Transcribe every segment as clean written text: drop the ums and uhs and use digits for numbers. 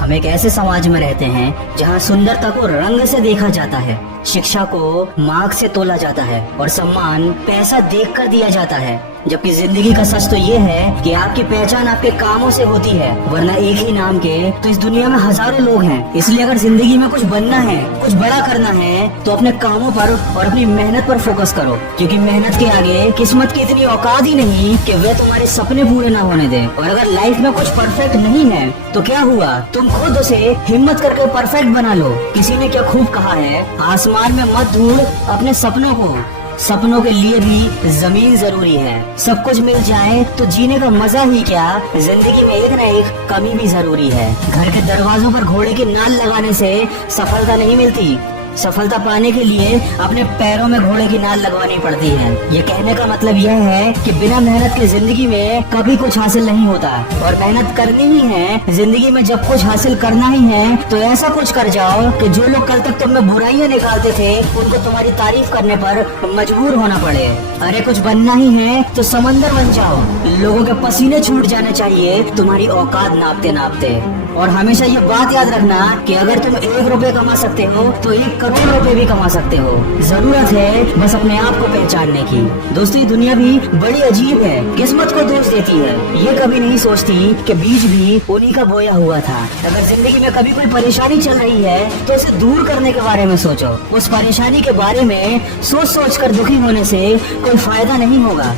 हम एक ऐसे समाज में रहते हैं जहाँ सुंदरता को रंग से देखा जाता है, शिक्षा को मार्क्स से तोला जाता है और सम्मान पैसा देखकर दिया जाता है। जबकि जिंदगी का सच तो ये है कि आपकी पहचान आपके कामों से होती है, वरना एक ही नाम के तो इस दुनिया में हजारों लोग हैं। इसलिए अगर जिंदगी में कुछ बनना है, कुछ बड़ा करना है, तो अपने कामों पर और अपनी मेहनत पर फोकस करो, क्योंकि मेहनत के आगे किस्मत की इतनी औकात ही नहीं कि वे तुम्हारे सपने पूरे ना होने दे। और अगर लाइफ में कुछ परफेक्ट नहीं है तो क्या हुआ, तुम खुद उसे हिम्मत करके परफेक्ट बना लो। किसी ने क्या खूब कहा है, आसमान में मत ढूंढ अपने सपनों को, सपनों के लिए भी जमीन जरूरी है। सब कुछ मिल जाए तो जीने का मजा ही क्या, जिंदगी में एक न एक कमी भी जरूरी है। घर के दरवाजों पर घोड़े की नाल लगाने से सफलता नहीं मिलती, सफलता पाने के लिए अपने पैरों में घोड़े की नाल लगवानी पड़ती है। ये कहने का मतलब यह है कि बिना मेहनत के जिंदगी में कभी कुछ हासिल नहीं होता, और मेहनत करनी ही है। जिंदगी में जब कुछ हासिल करना ही है तो ऐसा कुछ कर जाओ कि जो लोग कल तक तुम में बुराइयां निकालते थे उनको तुम्हारी तारीफ करने पर मजबूर होना पड़े। अरे कुछ बनना ही है तो समंदर बन जाओ, लोगों के पसीने छूट जाने चाहिए तुम्हारी औकात नापते नापते। और हमेशा ये बात याद रखना कि अगर तुम 1 रुपए कमा सकते हो तो 1 करोड़ रुपए भी कमा सकते हो। जरूरत है बस अपने आप को पहचानने की। दोस्तों, ये दुनिया भी बड़ी अजीब है, किस्मत को दोष देती है। ये कभी नहीं सोचती कि बीज भी उन्हीं का बोया हुआ था। अगर जिंदगी में कभी कोई परेशानी चल रही है तो उसे दूर करने के बारे में सोचो। उस परेशानी के बारे में सोच सोच कर दुखी होने से कोई फायदा नहीं होगा।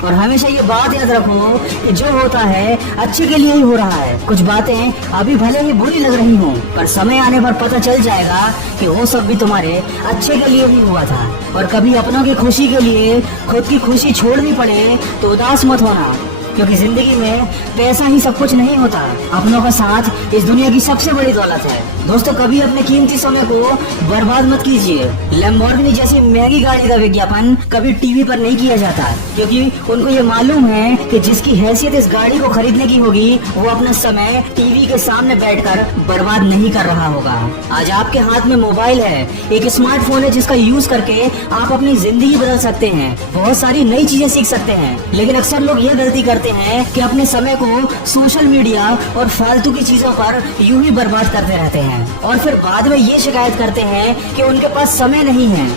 और हमेशा ये बात याद रखो कि जो होता है अच्छे के लिए ही हो रहा है। कुछ बातें अभी भले ही बुरी लग रही हों, पर समय आने पर पता चल जाएगा कि वो सब भी तुम्हारे अच्छे के लिए ही हुआ था। और कभी अपनों की खुशी के लिए खुद की खुशी छोड़नी पड़े तो उदास मत होना, क्योंकि जिंदगी में पैसा ही सब कुछ नहीं होता। अपनों का साथ इस दुनिया की सबसे बड़ी दौलत है। दोस्तों, कभी अपने कीमती समय को बर्बाद मत कीजिए। लैम्बोर्गिनी जैसी महंगी गाड़ी का विज्ञापन कभी टीवी पर नहीं किया जाता, क्योंकि उनको ये मालूम है कि जिसकी हैसियत इस गाड़ी को खरीदने की होगी वो अपना समय टीवी के सामने बैठकर बर्बाद नहीं कर रहा होगा। आज आपके हाथ में मोबाइल है, एक स्मार्टफोन है जिसका यूज करके आप अपनी जिंदगी बदल सकते हैं, बहुत सारी नई चीजें सीख सकते हैं। लेकिन अक्सर लोग ये गलती करते हैं कि अपने समय को सोशल मीडिया और फालतू की चीजों पर यूं ही बर्बाद करते रहते हैं, और फिर बाद में ये शिकायत करते हैं कि उनके पास समय नहीं है।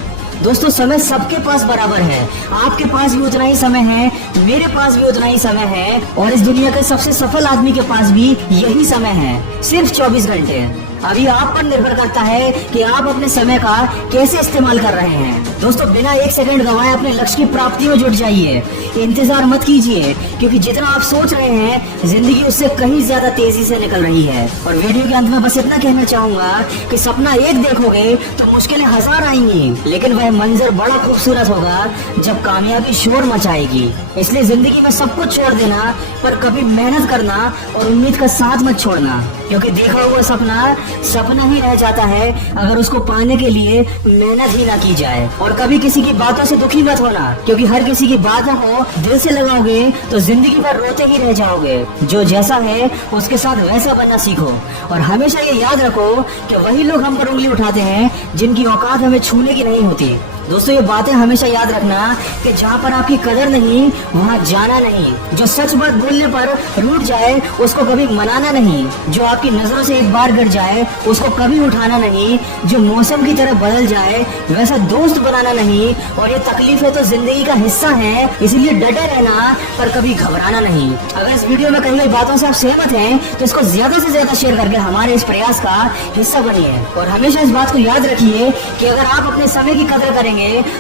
दोस्तों, समय सबके पास बराबर है। आपके पास भी उतना ही समय है, मेरे पास भी उतना ही समय है, और इस दुनिया के सबसे सफल आदमी के पास भी यही समय है, सिर्फ 24 घंटे। अभी आप पर निर्भर करता है कि आप अपने समय का कैसे इस्तेमाल कर रहे हैं। दोस्तों, बिना 1 सेकंड गंवाए अपने लक्ष्य की प्राप्ति में जुट जाइए। इंतजार मत कीजिए, क्योंकि जितना आप सोच रहे हैं जिंदगी उससे कहीं ज्यादा तेजी से निकल रही है। और वीडियो के अंत में बस इतना कहना चाहूंगा कि सपना एक देखोगे तो मुश्किलें 1000 आएंगी, लेकिन वह मंजर बड़ा खूबसूरत होगा जब कामयाबी शोर मचाएगी। इसलिए जिंदगी में सब कुछ छोड़ देना, पर कभी मेहनत करना और उम्मीद का साथ मत छोड़ना, क्योंकि देखा हुआ सपना सपना ही रह जाता है अगर उसको पाने के लिए मेहनत ही ना की जाए। और कभी किसी की बातों से दुखी मत होना, क्योंकि हर किसी की बातों को दिल से लगाओगे तो जिंदगी भर रोते ही रह जाओगे। जो जैसा है उसके साथ वैसा बनना सीखो। और हमेशा ये याद रखो कि वही लोग हम पर उंगली उठाते हैं जिनकी औकात हमें छूने की नहीं होती। दोस्तों, ये बातें हमेशा याद रखना कि जहाँ पर आपकी कदर नहीं वहाँ जाना नहीं। जो सच बात बोलने पर रूठ जाए उसको कभी मनाना नहीं। जो आपकी नजरों से एक बार गिर जाए उसको कभी उठाना नहीं। जो मौसम की तरह बदल जाए वैसा दोस्त बनाना नहीं। और ये तकलीफें तो जिंदगी का हिस्सा है, इसीलिए डटे रहना, पर कभी घबराना नहीं। अगर इस वीडियो में कही गई बातों से आप सहमत हैं तो इसको ज्यादा से ज्यादा शेयर करके हमारे इस प्रयास का हिस्सा बनिए। और हमेशा इस बात को याद रखिए कि अगर आप अपने समय की कदर करेंगे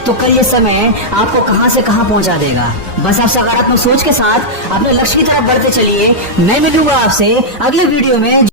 तो कल ये समय आपको कहां से कहां पहुंचा देगा। बस आप सकारात्मक सोच के साथ अपने लक्ष्य की तरफ बढ़ते चलिए। मैं मिलूंगा आपसे अगले वीडियो में।